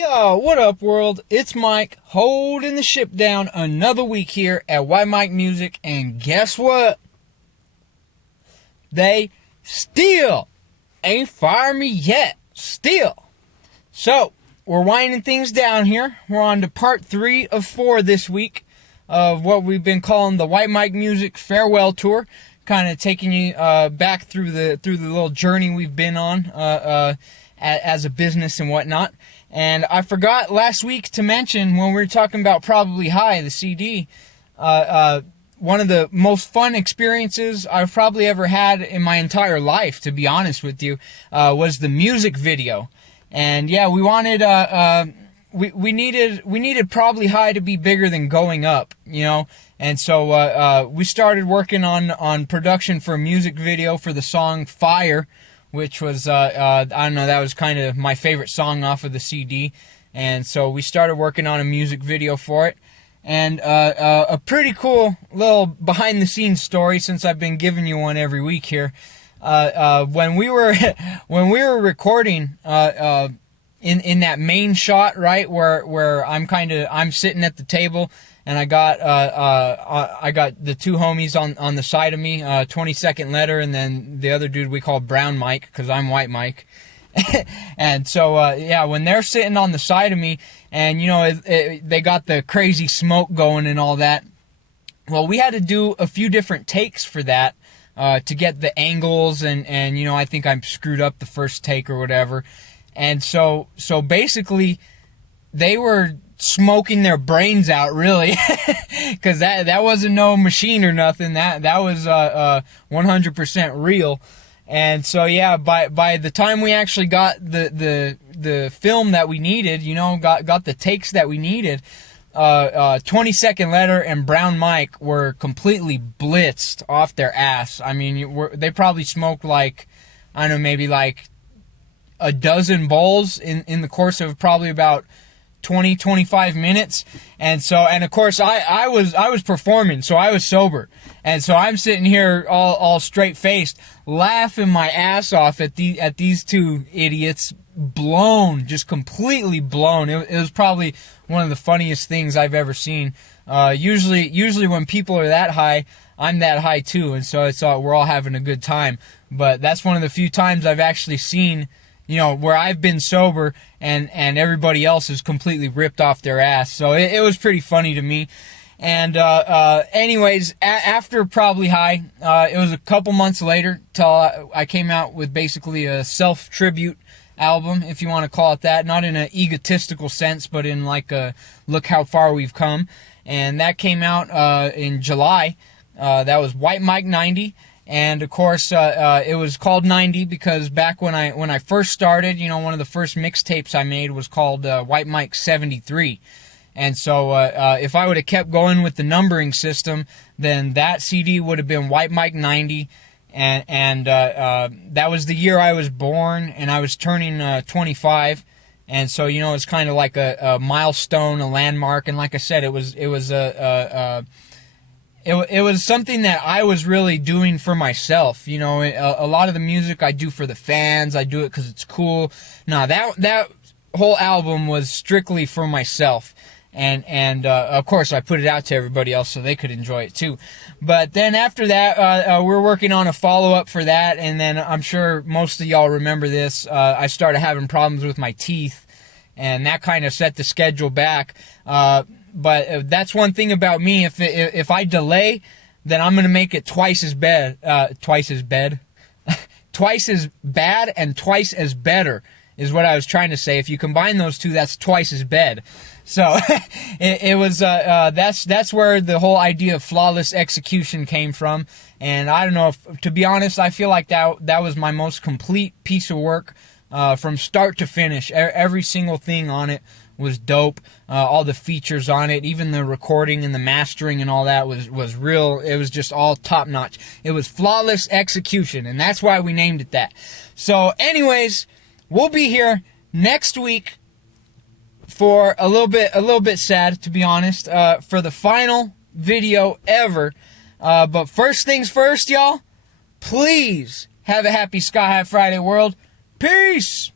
Yo, what up, world? It's Mike, holding the ship down another week here at White Mike Music, and guess what? They still ain't fired me yet. Still. So, we're winding things down here. We're on to part 3 of 4 this week of what we've been calling the White Mike Music Farewell Tour. Kind of taking you back through the little journey we've been on as a business and whatnot. And I forgot last week to mention, when we were talking about Probably High, the CD, one of the most fun experiences I've probably ever had in my entire life, to be honest with you, was the music video. And yeah, we wanted, we needed Probably High to be bigger than Going Up, you know? And so, we started working on production for a music video for the song Fire, which was, I don't know, that was kind of my favorite song off of the CD. And so we started working on a music video for it. And a pretty cool little behind-the-scenes story, since I've been giving you one every week here. When we were recording in that main shot, right, where I'm sitting at the table, and I got the two homies on the side of me, 22nd Letter, and then the other dude we call Brown Mike, because I'm White Mike. And so, yeah, when they're sitting on the side of me, and, you know, they got the crazy smoke going and all that, well, we had to do a few different takes for that, to get the angles, and, you know, I think I screwed up the first take or whatever. And so basically, they were smoking their brains out, really, because that wasn't no machine or nothing. That was 100% real. And so, yeah, by the time we actually got the film that we needed, you know, got the takes that we needed, 22nd Letter and Brown Mike were completely blitzed off their ass. I mean, they probably smoked like, I don't know, maybe like a dozen bowls in the course of probably about 20-25 minutes. And so, and of course, I was performing, so I was sober. And so I'm sitting here all straight faced, laughing my ass off at these two idiots, blown, just completely blown. It was probably one of the funniest things I've ever seen. Usually when people are that high, I'm that high too, and so it's we're all having a good time. But that's one of the few times I've actually seen, you know, where I've been sober and everybody else is completely ripped off their ass. So it was pretty funny to me. And anyways, after Probably High, it was a couple months later till I came out with basically a self-tribute album, if you want to call it that. Not in an egotistical sense, but in like a look how far we've come. And that came out in July. That was White Mike 90. And of course, it was called 90 because back when I first started, you know, one of the first mixtapes I made was called White Mike 73. And so, if I would have kept going with the numbering system, then that CD would have been White Mike 90. And that was the year I was born, and I was turning 25. And so, you know, it's kind of like a milestone, a landmark. And like I said, it was something that I was really doing for myself. You know, a lot of the music I do for the fans. I do it because it's cool. No, that whole album was strictly for myself. And of course, I put it out to everybody else so they could enjoy it too. But then after that, we're working on a follow-up for that. And then I'm sure most of y'all remember this. I started having problems with my teeth, and that kind of set the schedule back. But that's one thing about me. If I delay, then I'm gonna make it twice as bad and twice as better is what I was trying to say. If you combine those two, that's twice as bad. So it was that's where the whole idea of flawless execution came from. And I don't know, to be honest, I feel like that was my most complete piece of work from start to finish. Every single thing on it was dope. All the features on it, even the recording and the mastering and all that was real. It was just all top notch. It was flawless execution, and that's why we named it that. So anyways, we'll be here next week for a little bit sad, to be honest, for the final video ever. But first things first, y'all, please have a happy Sky High Friday, world. Peace!